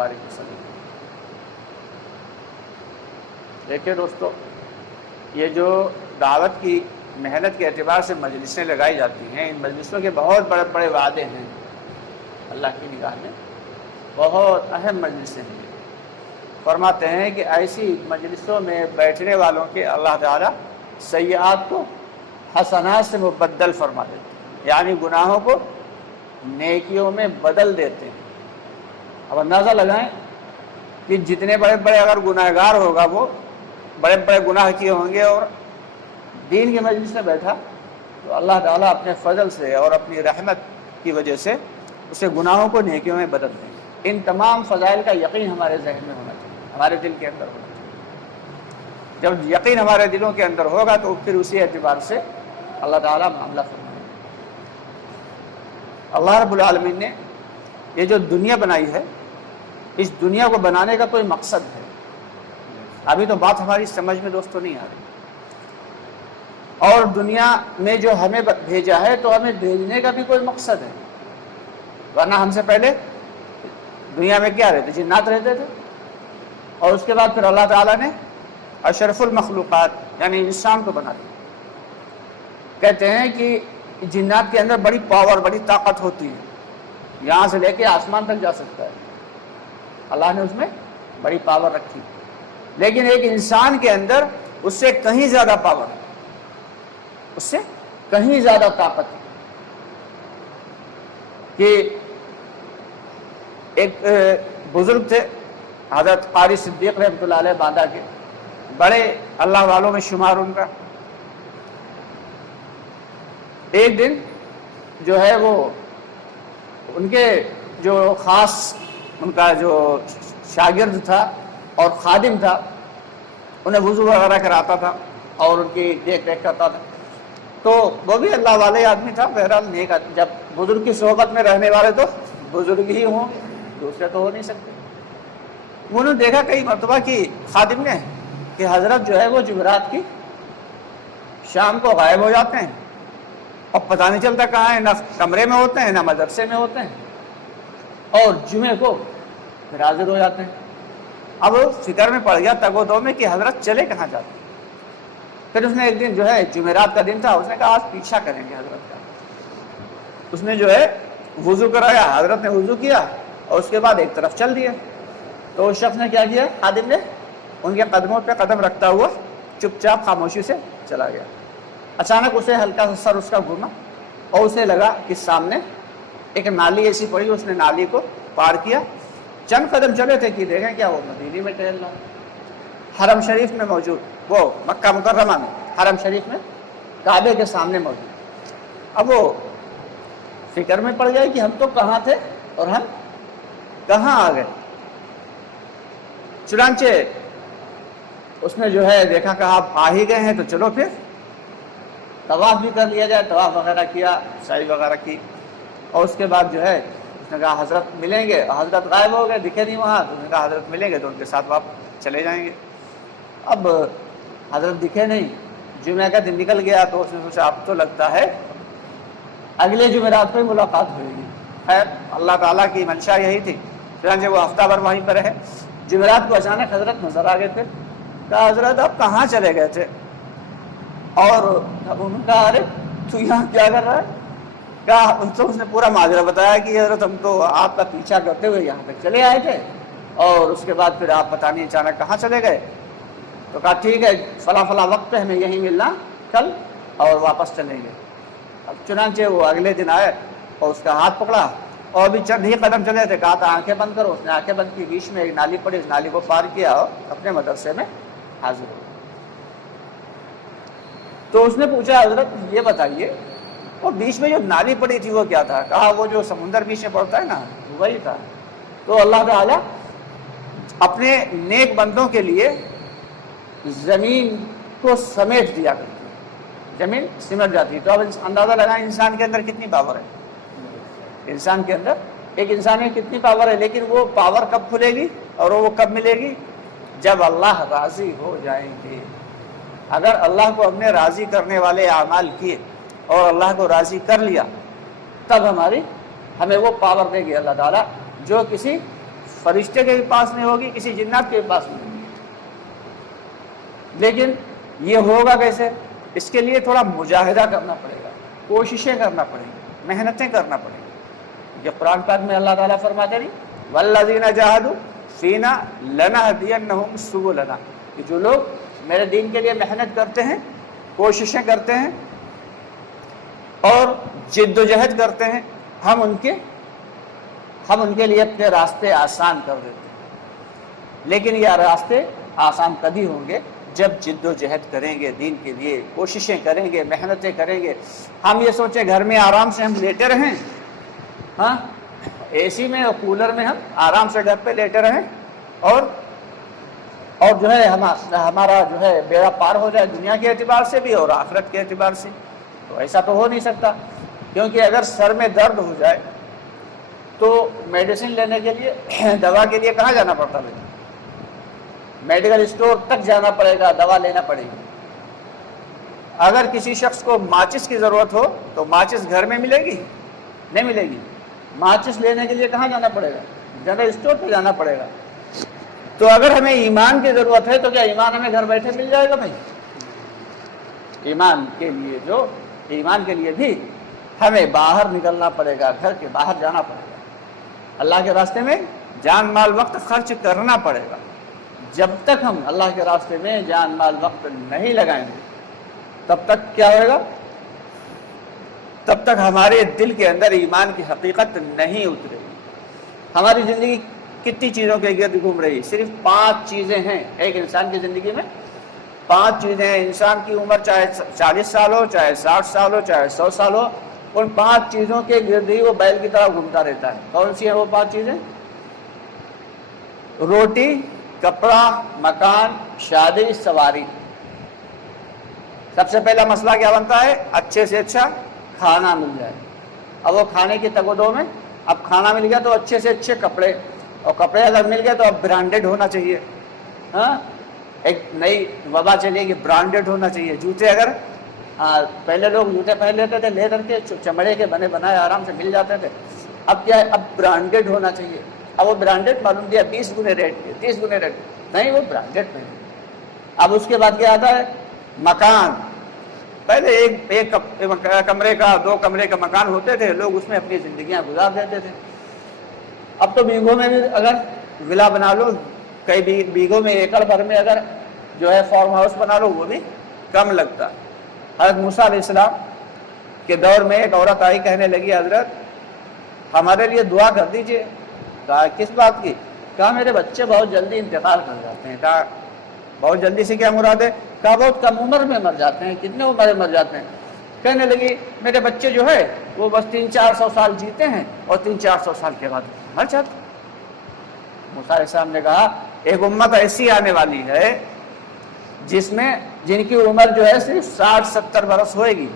علیہ وسلم۔ دیکھیے دوستو، یہ جو دعوت کی محنت کے اعتبار سے مجلسیں لگائی جاتی ہیں، ان مجلسوں کے بہت بڑے بڑے وعدے ہیں اللہ کی نگاہ میں، بہت اہم مجلسیں ہیں۔ فرماتے ہیں کہ ایسی مجلسوں میں بیٹھنے والوں کے اللہ تعالیٰ سیئات کو حسنات سے مبدل فرما دیتے ہیں، یعنی گناہوں کو نیکیوں میں بدل دیتے ہیں۔ اب اندازہ لگائیں کہ جتنے بڑے بڑے اگر گناہگار ہوگا، وہ بڑے بڑے گناہ کیے ہوں گے اور دین کے مجلس میں بیٹھا، تو اللہ تعالیٰ اپنے فضل سے اور اپنی رحمت کی وجہ سے اسے گناہوں کو نیکیوں میں بدل دیں گے۔ ان تمام فضائل کا یقین ہمارے ذہن میں ہونا چاہیے، ہمارے دل کے اندر ہونا چاہیے۔ جب یقین ہمارے دلوں کے اندر ہوگا تو پھر اسی اعتبار سے اللہ تعالیٰ معاملہ فرمائے گا۔ اللہ رب العالمین نے یہ جو دنیا بنائی ہے، اس دنیا کو بنانے کا کوئی مقصد ہے۔ ابھی تو بات ہماری سمجھ میں دوستوں نہیں آ رہی۔ اور دنیا میں جو ہمیں بھیجا ہے تو ہمیں بھیجنے کا بھی کوئی مقصد ہے، ورنہ ہم سے پہلے دنیا میں کیا رہتے؟ جنات رہتے تھے، اور اس کے بعد پھر اللہ تعالیٰ نے اشرف المخلوقات یعنی انسان کو بنا دیا۔ کہتے ہیں کہ جنات کے اندر بڑی پاور، بڑی طاقت ہوتی ہے، یہاں سے لے کے آسمان تک جا سکتا ہے، اللہ نے اس میں بڑی پاور رکھی۔ لیکن ایک انسان کے اندر اس سے کہیں زیادہ پاور ہے، اس سے کہیں زیادہ طاقت ہے۔ کہ ایک بزرگ تھے حضرت قاری صدیق رحمۃ اللہ علیہ باندہ کے، بڑے اللہ والوں میں شمار ان کا۔ ایک دن جو ہے وہ ان کے جو خاص ان کا جو شاگرد تھا اور خادم تھا، انہیں وضو وغیرہ کراتا تھا اور ان کی دیکھ ریکھ کرتا تھا، تو وہ بھی اللہ والے آدمی تھا۔ بہرحال نیک آدمی، جب بزرگ کی صحبت میں رہنے والے تو بزرگ ہی ہوں، دوسرے تو ہو نہیں سکتے۔ انہوں نے دیکھا کئی مرتبہ کہ خادم نے کہ حضرت جو ہے وہ جمعرات کی شام کو غائب ہو جاتے ہیں، اور پتہ نہیں چلتا کہاں ہیں، نہ کمرے میں ہوتے ہیں نہ مدرسے میں ہوتے ہیں، اور جمعے کو پھر حاضر ہو جاتے ہیں۔ اب فکر میں پڑ گیا تگ و دو میں کہ حضرت چلے کہاں جاتے ہیں۔ پھر اس نے ایک دن جو ہے جمعرات کا دن تھا، اس نے کہا آج پیچھا کریں گے حضرت کا۔ اس نے جو ہے وضو کرایا، حضرت نے وضو کیا اور اس کے بعد ایک طرف چل دیا۔ تو اس شخص نے کیا کیا، خادم نے ان کے قدموں پہ قدم رکھتا ہوا چپ چاپ خاموشی سے چلا گیا۔ اچانک اسے ہلکا سا سر اس کا گھوما اور اسے لگا کہ سامنے ایک نالی ایسی پڑی، اس نے نالی کو پار کیا۔ چند قدم چلے تھے کہ دیکھیں کیا وہ مدینے میں ٹہل رہا، حرم شریف میں موجود، وہ مکہ مکرمہ میں حرم شریف میں کعبے کے سامنے موجود۔ اب وہ فکر میں پڑ گیا کہ ہم تو کہاں تھے اور ہم کہاں آ گئے۔ چنانچہ اس نے جو ہے دیکھا کہ آپ آ ہی گئے ہیں تو چلو پھر طواف بھی کر لیا جائے۔ طواف وغیرہ کیا، سعی وغیرہ کی، اور اس کے بعد جو ہے اس نے کہا حضرت ملیں گے، اور حضرت غائب ہو گئے، دکھے نہیں وہاں، تو اس نے کہا حضرت ملیں گے تو ان کے ساتھ واپس چلے جائیں گے۔ اب حضرت دکھے نہیں، جمعہ کا دن نکل گیا، تو اس نے سوچا اب تو لگتا ہے اگلے جمعرات پہ ملاقات ہوئے گی۔ خیر اللہ تعالیٰ کی منشا یہی تھی، چنانچہ وہ ہفتہ بھر وہیں پر رہے۔ جمعرات کو اچانک حضرت نظر آ گئے تھے۔ کہا حضرت آپ کہاں چلے گئے تھے؟ اور انہوں نے کہا ارے تو یہاں کیا کر رہا ہے؟ کہا تو اس نے پورا ماجرا بتایا کہ حضرت ہم تو آپ کا پیچھا کرتے ہوئے یہاں تک چلے آئے تھے، اور اس کے بعد پھر آپ پتہ نہیں اچانک کہاں چلے گئے۔ تو کہا ٹھیک ہے فلاں فلاں وقت پہ ہمیں یہیں ملنا کل، اور واپس چلیں گے۔ اب چنانچہ وہ اگلے دن آئے اور اس کا ہاتھ پکڑا، اور بھی چند ہی قدم چلے تھے، کہا تھا آنکھیں بند کرو، اس نے آنکھیں بند کی، بیچ میں ایک نالی پڑی، اس نالی کو پار کیا اور اپنے مدرسے میں حاضر ہو۔ تو اس نے پوچھا حضرت یہ بتائیے وہ بیچ میں جو نالی پڑی تھی وہ کیا تھا؟ کہا وہ جو سمندر بیچ میں پڑتا ہے نا وہی تھا۔ تو اللہ تعالیٰ اپنے نیک بندوں کے لیے زمین کو سمیٹ دیا کرتی ہے، زمین سمٹ جاتی ہے۔ تو اب اندازہ لگائیں انسان کے اندر کتنی پاور ہے، انسان کے اندر ایک انسان میں کتنی پاور ہے، لیکن وہ پاور کب کھلے گی اور وہ کب ملے گی؟ جب اللہ راضی ہو جائیں گے۔ اگر اللہ کو ہم نے راضی کرنے والے اعمال کیے اور اللہ کو راضی کر لیا، تب ہمیں وہ پاور دے گی اللہ تعالیٰ جو کسی فرشتے کے بھی پاس نہیں ہوگی، کسی جنات کے بھی پاس نہیں ہوگی۔ لیکن یہ ہوگا کیسے؟ اس کے لیے تھوڑا مجاہدہ کرنا پڑے گا، کوششیں کرنا پڑیں گی، محنتیں کرنا پڑیں گی۔ یہ قرآن پاک میں اللہ تعالیٰ فرماتے نہیں والذین جاہدوا فینا لنہدینہم سبلنا، کہ جو لوگ میرے دین کے لیے محنت کرتے ہیں، کوششیں کرتے ہیں اور جد و جہد کرتے ہیں، ہم ان کے لیے اپنے راستے آسان کر دیتے ہیں۔ لیکن یہ راستے آسان تبھی ہوں گے جب جد و جہد کریں گے، دین کے لیے کوششیں کریں گے، محنتیں کریں گے۔ ہم یہ سوچیں گھر میں آرام سے ہم لیٹے رہیں، ہاں اے سی میں اور کولر میں ہم آرام سے گھر پہ لیٹے رہیں اور جو ہے ہمارا جو ہے بیڑا پار ہو جائے دنیا کے اعتبار سے بھی اور آخرت کے اعتبار سے، تو ایسا تو ہو نہیں سکتا۔ کیونکہ اگر سر میں درد ہو جائے تو میڈیسن لینے کے لیے، دوا کے لیے کہاں جانا پڑتا ہے؟ میڈیکل اسٹور تک جانا پڑے گا، دوا لینا پڑے گی۔ اگر کسی شخص کو ماچس کی ضرورت ہو تو ماچس گھر میں ملے گی؟ نہیں ملے گی۔ ماچس لینے کے لیے کہاں جانا پڑے گا؟ جنرل اسٹور پہ جانا پڑے گا۔ تو اگر ہمیں ایمان کی ضرورت ہے تو کیا ایمان ہمیں گھر بیٹھے مل جائے گا؟ بھائی ایمان کے لیے بھی ہمیں باہر نکلنا پڑے گا، گھر کے باہر جانا پڑے گا، اللہ کے راستے میں جان مال وقت خرچ کرنا پڑے گا۔ جب تک ہم اللہ کے راستے میں جان مال وقت نہیں لگائیں گے تب تک کیا ہوئے گا؟ تب تک ہمارے دل کے اندر ایمان کی حقیقت نہیں اترے گی۔ ہماری زندگی کتنی چیزوں کے گرد گھوم رہی ہے؟ صرف 5 چیزیں ہیں ایک انسان کی زندگی میں، 5 چیزیں ہیں۔ انسان کی عمر چاہے 40 سال ہو، چاہے 60 سال ہو، چاہے 100 سال ہو، ان 5 چیزوں کے گرد ہی وہ بیل کی طرح گھومتا رہتا ہے۔ کون سی ہیں وہ 5 چیزیں؟ روٹی، کپڑا، مکان، شادی، سواری۔ سب سے پہلا مسئلہ کیا بنتا ہے؟ اچھے سے اچھا کھانا مل جائے۔ اب وہ کھانے کی تگ و دو میں، اب کھانا مل گیا تو اچھے سے اچھے کپڑے، اور کپڑے اگر مل گئے تو اب برانڈڈ ہونا چاہیے۔ ہاں ایک نئی وبا چلے گی، برانڈڈ ہونا چاہیے۔ جوتے اگر پہلے لوگ جوتے پہن لیتے تھے لیدر کے، چمڑے کے بنے بنائے آرام سے مل جاتے تھے، اب کیا ہے؟ اب برانڈڈ ہونا چاہیے۔ اب وہ برانڈڈ معلوم دیا 20 گنے ریٹ کے، 30 گنے ریٹ، نہیں وہ برانڈڈ نہیں۔ اب اس کے بعد کیا آتا ہے؟ مکان۔ پہلے ایک کمرے کا 2 کمرے کا مکان ہوتے تھے، لوگ اس میں اپنی زندگیاں گزار دیتے تھے۔ اب تو بیگھوں میں بھی اگر ولا بنا لو، کئی بیگھوں میں ایکڑ بھر میں اگر جو ہے فارم ہاؤس بنا لو وہ بھی کم لگتا۔ حضرت موسیٰ علیہ السلام کے دور میں ایک عورت آئی، کہنے لگی حضرت ہمارے لیے دعا کر دیجئے۔ کہا کس بات کی؟ کہا میرے بچے بہت جلدی انتقال کر جاتے ہیں۔ کہا بہت جلدی سے کیا مراد ہے؟ کہا بہت کم عمر میں مر جاتے ہیں۔ کتنے عمر میں مر جاتے ہیں؟ کہنے لگی میرے بچے جو ہے وہ بس 300-400 سال جیتے ہیں اور 300-400 سال کے بعد مر جاتے ہیں۔ موسیٰ علیہ السلام نے کہا ایک امت ایسی آنے والی ہے جن کی عمر جو ہے صرف 60-70 برس ہوئے گی۔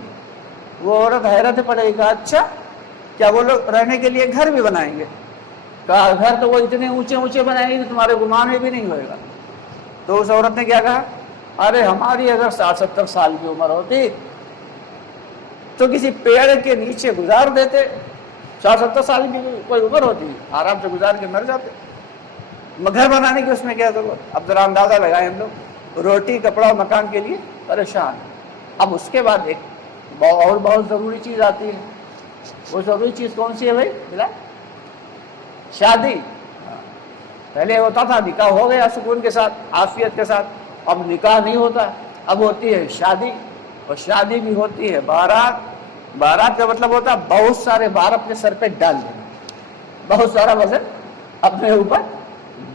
وہ عورت حیرت پڑے گی، کہا اچھا کیا وہ لوگ رہنے کے لیے گھر بھی بنائیں گے؟ کہا گھر تو وہ اتنے اونچے اونچے بنائیں گے کہ تمہارے گمان میں بھی نہیں ہوئے گا۔ تو اس عورت نے کیا کہا؟ ارے ہماری اگر 60-70 سال کی عمر ہوتی تو کسی پیڑ کے نیچے گزار دیتے۔ 60-70 سال کی کوئی عمر ہوتی آرام سے گزار کے مر جاتے، گھر بنانے کی اس میں کیا ضرورت؟ اب ذرا اندازہ لگائیں ہم لوگ، روٹی کپڑا مکان کے لیے پریشان۔ اب اس کے بعد ایک اور بہت ضروری چیز آتی ہے۔ وہ ضروری چیز کون سی ہے بھائی؟ بلا شادی۔ پہلے ہوتا تھا نکاح ہو گیا سکون کے ساتھ، عافیت کے ساتھ، اب نکاح نہیں ہوتا، اب ہوتی ہے شادی، اور شادی بھی ہوتی ہے بارات۔ بارات کا مطلب ہوتا ہے بہت سارے بار اپنے سر پہ ڈال لینا، بہت سارا وزن اپنے اوپر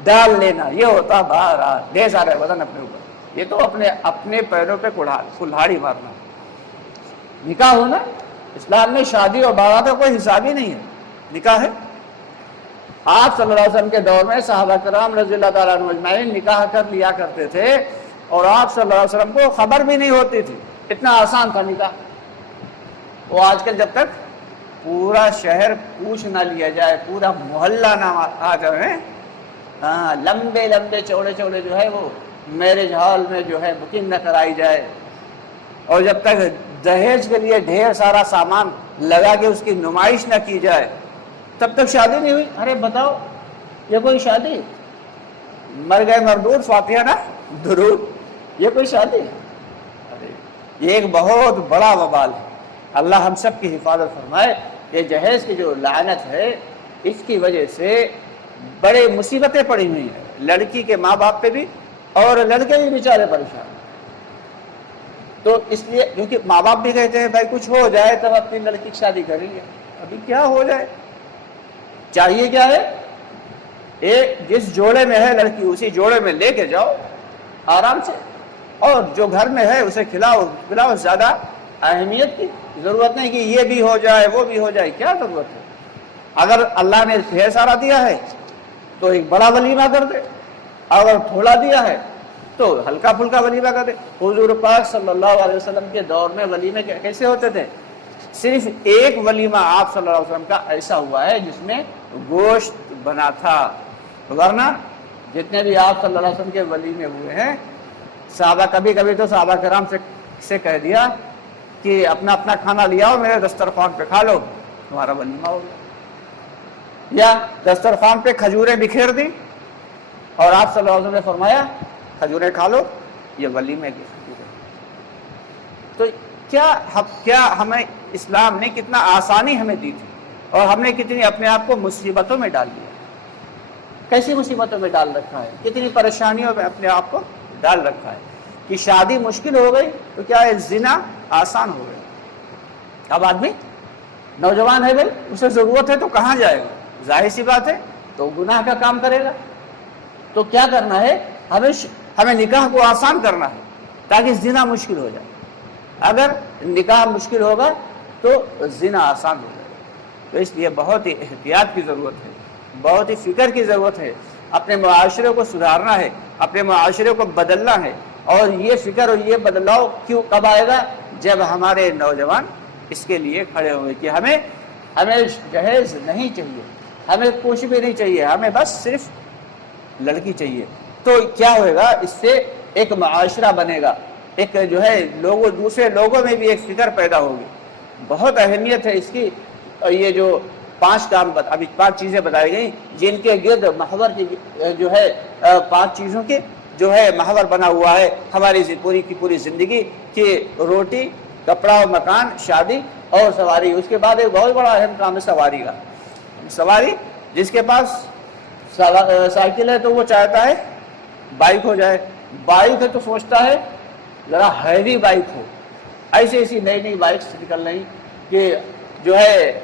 ڈال لینا، یہ ہوتا بارات۔ ڈھیر سارے وزن اپنے اوپر، یہ تو اپنے پیروں پہ کلہاڑی مارنا۔ نکاح ہونا اسلام میں شادی اور بارات کا کوئی حساب ہی نہیں ہے، نکاح ہے۔ آپ صلی اللہ علیہ وسلم کے دور میں صحابہ کرام رضی اللہ تعالیٰ عنہ اجمعین نکاح کر لیا کرتے تھے، اور آپ صلی اللہ علیہ وسلم کو خبر بھی نہیں ہوتی تھی، اتنا آسان تھا نکاح۔ وہ آج کل جب تک پورا شہر پوچھ نہ لیا جائے، پورا محلہ نہ آ جائے، ہاں لمبے لمبے چوڑے چوڑے جو ہے وہ میرج ہال میں جو ہے بکنگ نہ کرائی جائے، اور جب تک دہیج کے لیے ڈھیر سارا سامان لگا کے اس کی نمائش نہ کی جائے، تب تک شادی نہیں ہوئی۔ ارے بتاؤ یہ کوئی شادی؟ مر گئے مردود، فاتحہ نہ درود، یہ کوئی شادی؟ یہ ایک بہت بڑا وبال ہے۔ اللہ ہم سب کی حفاظت فرمائے۔ یہ جہیز کی جو لعنت ہے، اس کی وجہ سے بڑے مصیبتیں پڑی ہوئی ہیں، لڑکی کے ماں باپ پہ بھی اور لڑکے بھی بیچارے پریشان۔ تو اس لیے کیونکہ ماں باپ بھی کہتے ہیں بھائی کچھ ہو جائے تب اپنی لڑکی کی شادی کریں گے، ابھی کیا ہو جائے، چاہیے کیا ہے، ایک جس جوڑے میں ہے لڑکی اسی جوڑے میں لے کے جاؤ آرام سے، اور جو گھر میں ہے اسے کھلاؤ پلاؤ، زیادہ اہمیت کی ضرورت نہیں کہ یہ بھی ہو جائے وہ بھی ہو جائے، کیا ضرورت ہے؟ اگر اللہ نے ڈھیر سارا دیا ہے تو ایک بڑا ولیمہ کر دے، اگر تھوڑا دیا ہے تو ہلکا پھلکا ولیمہ کر دے۔ حضور پاک صلی اللہ علیہ وسلم کے دور میں ولیمے کیسے ہوتے تھے؟ صرف ایک ولیمہ آپ صلی اللہ علیہ وسلم کا ایسا ہوا ہے جس میں گوشت بنا تھا، ورنہ جتنے بھی آپ صلی اللہ علیہ وسلم کے ولیمے ہوئے ہیں، صحابہ کبھی کبھی تو صحابہ کرام سے کہہ دیا کہ اپنا اپنا کھانا لے آؤ، میرے دسترخوان پہ کھا لو، تمہارا ولیمہ ہو گیا۔ یا دسترخوان پہ کھجوریں بکھیر دی اور آپ صلی اللہ علیہ وسلم نے فرمایا کھجوریں کھا لو، یہ ولیمے کی کھجوریں۔ تو کیا ہمیں اسلام نے کتنا آسانی ہمیں دی تھی، اور ہم نے کتنی اپنے آپ کو مصیبتوں میں ڈال دیا، کیسی مصیبتوں میں ڈال رکھا ہے، کتنی پریشانیوں میں اپنے آپ کو ڈال رکھا ہے کہ شادی مشکل ہو گئی تو کیا ہے، زنا آسان ہو گیا۔ اب آدمی نوجوان ہے بھائی، اسے ضرورت ہے تو کہاں جائے گا، ظاہر سی بات ہے تو گناہ کا کام کرے گا۔ تو کیا کرنا ہے، ہمیں نکاح کو آسان کرنا ہے تاکہ زنا مشکل ہو جائے۔ اگر نکاح مشکل ہوگا تو زنا آسان ہو جائے گا۔ تو اس لیے بہت ہی احتیاط کی ضرورت ہے، بہت ہی فکر کی ضرورت ہے، اپنے معاشرے کو سدھارنا ہے، اپنے معاشرے کو بدلنا ہے۔ اور یہ فکر اور یہ بدلاؤ کب آئے گا؟ جب ہمارے نوجوان اس کے لیے کھڑے ہوں گے کہ ہمیں جہیز نہیں چاہیے، ہمیں کچھ بھی نہیں چاہیے، ہمیں بس صرف لڑکی چاہیے۔ تو کیا ہوئے گا، اس سے ایک معاشرہ بنے گا، ایک جو ہے دوسرے لوگوں میں بھی ایک فکر پیدا ہوگی۔ بہت اہمیت ہے اس کی۔ اور یہ جو 5 چیزیں بتائی گئی جن کے گرد محور کی جو ہے 5 چیزوں کے جو ہے محور بنا ہوا ہے ہماری پوری کی پوری زندگی، کہ روٹی، کپڑا اور مکان، شادی اور سواری۔ اس کے بعد ایک بہت بڑا اہم کام ہے سواری کا۔ سواری، جس کے پاس سائیکل ہے تو وہ چاہتا ہے بائک ہو جائے، بائک ہے تو سوچتا ہے ذرا ہیوی بائک ہو۔ ایسی نئی بائکس نکل رہی کہ جو ہے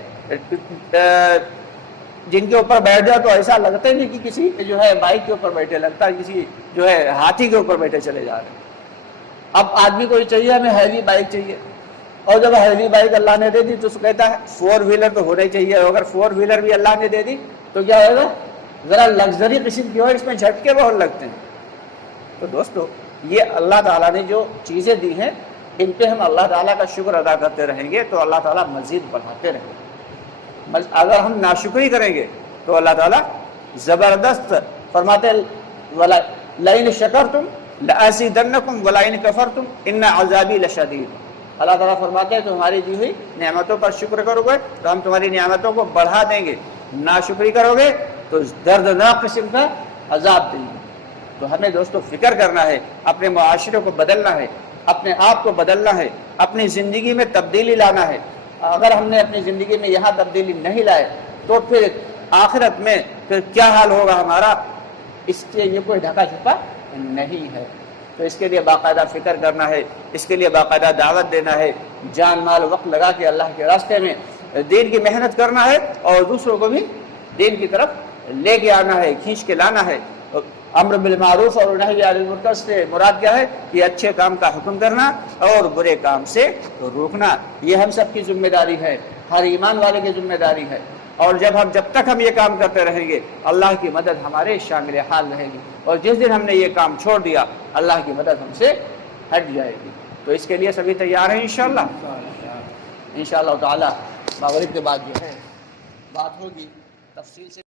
جن کے اوپر بیٹھ جائے تو ایسا لگتا ہی نہیں کہ کسی جو ہے بائک کے اوپر بیٹھے، لگتا ہے کسی جو ہے ہاتھی کے اوپر بیٹھے چلے جا رہے ہیں۔ اب آدمی کو چاہیے ہمیں ہیوی بائک چاہیے، اور جب ہیوی بائک اللہ نے دے دی تو کہتا ہے 4 ویلر تو ہونا ہی چاہیے، اگر 4 ویلر بھی اللہ نے دے دی تو کیا ہوگا، ذرا لگژری قسم کی ہو، اس میں جھٹکے بہت لگتے ہیں۔ تو دوستو، یہ اللہ تعالیٰ نے جو چیزیں دی ہیں ان پہ ہم اللہ تعالیٰ کا شکر ادا کرتے رہیں گے تو اللہ تعالیٰ مزید بڑھاتے رہیں گے۔ اگر ہم ناشکری کریں گے تو اللہ تعالیٰ زبردست فرماتے لئن شکرتم لأزیدنکم ولئن کفرتم ان عذابی لشدید۔ اللہ تعالیٰ فرماتے ہیں تمہاری دی ہوئی نعمتوں پر شکر کرو گے تو ہم تمہاری نعمتوں کو بڑھا دیں گے، ناشکری کرو گے تو دردناک قسم کا عذاب دیں گے۔ تو ہمیں دوستو فکر کرنا ہے، اپنے معاشرے کو بدلنا ہے، اپنے آپ کو بدلنا ہے، اپنی زندگی میں تبدیلی لانا ہے۔ اگر ہم نے اپنی زندگی میں یہاں تبدیلی نہیں لائے تو پھر آخرت میں پھر کیا حال ہوگا ہمارا، اس کے یہ کوئی ڈھکا چھپا نہیں ہے۔ تو اس کے لیے باقاعدہ فکر کرنا ہے، اس کے لیے باقاعدہ دعوت دینا ہے، جان مال وقت لگا کے اللہ کے راستے میں دین کی محنت کرنا ہے، اور دوسروں کو بھی دین کی طرف لے کے آنا ہے، کھینچ کے لانا ہے۔ امر بالمعروف اور نہی عن المنکر سے مراد کیا ہے کہ اچھے کام کا حکم کرنا اور برے کام سے روکنا۔ یہ ہم سب کی ذمہ داری ہے، ہر ایمان والے کی ذمہ داری ہے۔ اور جب تک ہم یہ کام کرتے رہیں گے اللہ کی مدد ہمارے شامل حال رہے گی، اور جس دن ہم نے یہ کام چھوڑ دیا اللہ کی مدد ہم سے ہٹ جائے گی۔ تو اس کے لیے سبھی تیار ہیں انشاءاللہ؟ انشاءاللہ تعالی مغرب کے بعد جو ہے بات ہوگی تفصیل سے۔